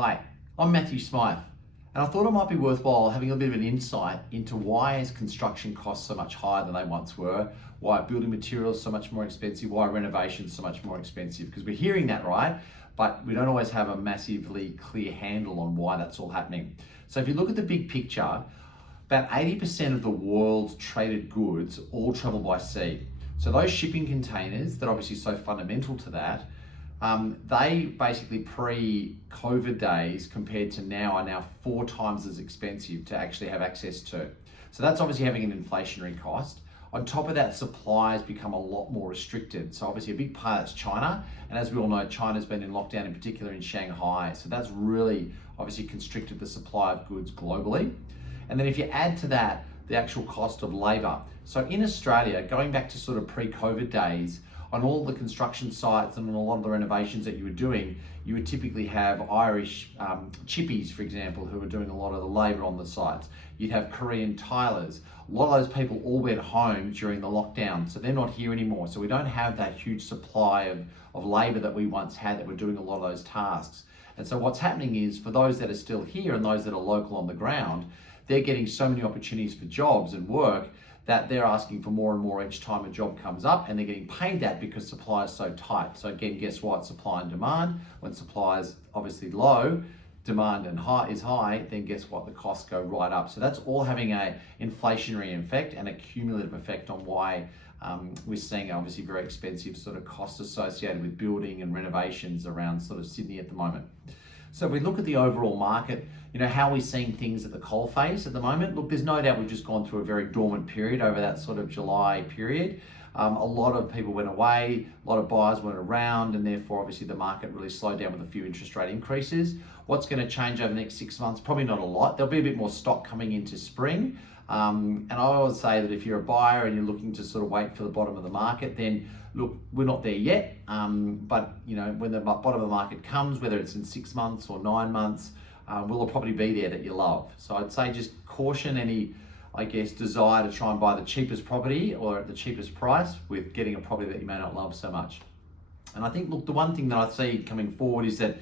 Hi, I'm Matthew Smythe, and I thought it might be worthwhile having a bit of an insight into why is construction costs so much higher than they once were, why building materials so much more expensive, why renovations so much more expensive, because we're hearing that, right? But we don't always have a massively clear handle on why that's all happening. So if you look at the big picture, about 80% of the world's traded goods all travel by sea. So those shipping containers that are obviously so fundamental to that, they basically pre-COVID days compared to now are now 4 times as expensive to actually have access to. So that's obviously having an inflationary cost. On top of that, supply has become a lot more restricted. So obviously a big part is China. And as we all know, China's been in lockdown, in particular in Shanghai. So that's really obviously constricted the supply of goods globally. And then if you add to that, the actual cost of labor. So in Australia, going back to sort of pre-COVID days, on all the construction sites and on a lot of the renovations that you were doing, you would typically have Irish chippies, for example, who were doing a lot of the labor on the sites. You'd have Korean tilers. A lot of those people all went home during the lockdown, so they're not here anymore. So we don't have that huge supply of labor that we once had that were doing a lot of those tasks. And so what's happening is, for those that are still here and those that are local on the ground, they're getting so many opportunities for jobs and work that they're asking for more and more each time a job comes up, and they're getting paid that because supply is so tight. So again, guess what? Supply and demand. When supply is obviously low, demand is high, then guess what? The costs go right up. So that's all having a inflationary effect and a cumulative effect on why we're seeing obviously very expensive sort of costs associated with building and renovations around sort of Sydney at the moment. So if we look at the overall market, how we're seeing things at the coalface at the moment, look, there's no doubt we've just gone through a very dormant period over that sort of July period. A lot of people went away, a lot of buyers weren't around, and therefore obviously the market really slowed down with a few interest rate increases. What's going to change over the next 6 months? Probably not a lot. There'll be a bit more stock coming into spring. And I always say that if you're a buyer and you're looking to sort of wait for the bottom of the market, then look, we're not there yet. But when the bottom of the market comes, whether it's in 6 months or 9 months, will the property be there that you love? So I'd say just caution any, desire to try and buy the cheapest property or at the cheapest price with getting a property that you may not love so much. And I think, look, the one thing that I see coming forward is that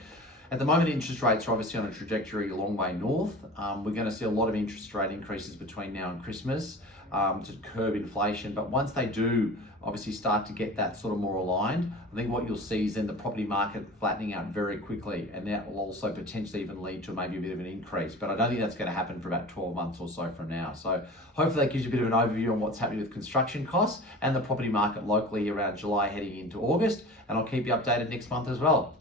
at the moment, interest rates are obviously on a trajectory a long way north. We're going to see a lot of interest rate increases between now and Christmas to curb inflation. But once they do obviously start to get that sort of more aligned, I think what you'll see is then the property market flattening out very quickly. And that will also potentially even lead to maybe a bit of an increase. But I don't think that's going to happen for about 12 months or so from now. So hopefully that gives you a bit of an overview on what's happening with construction costs and the property market locally around July heading into August. And I'll keep you updated next month as well.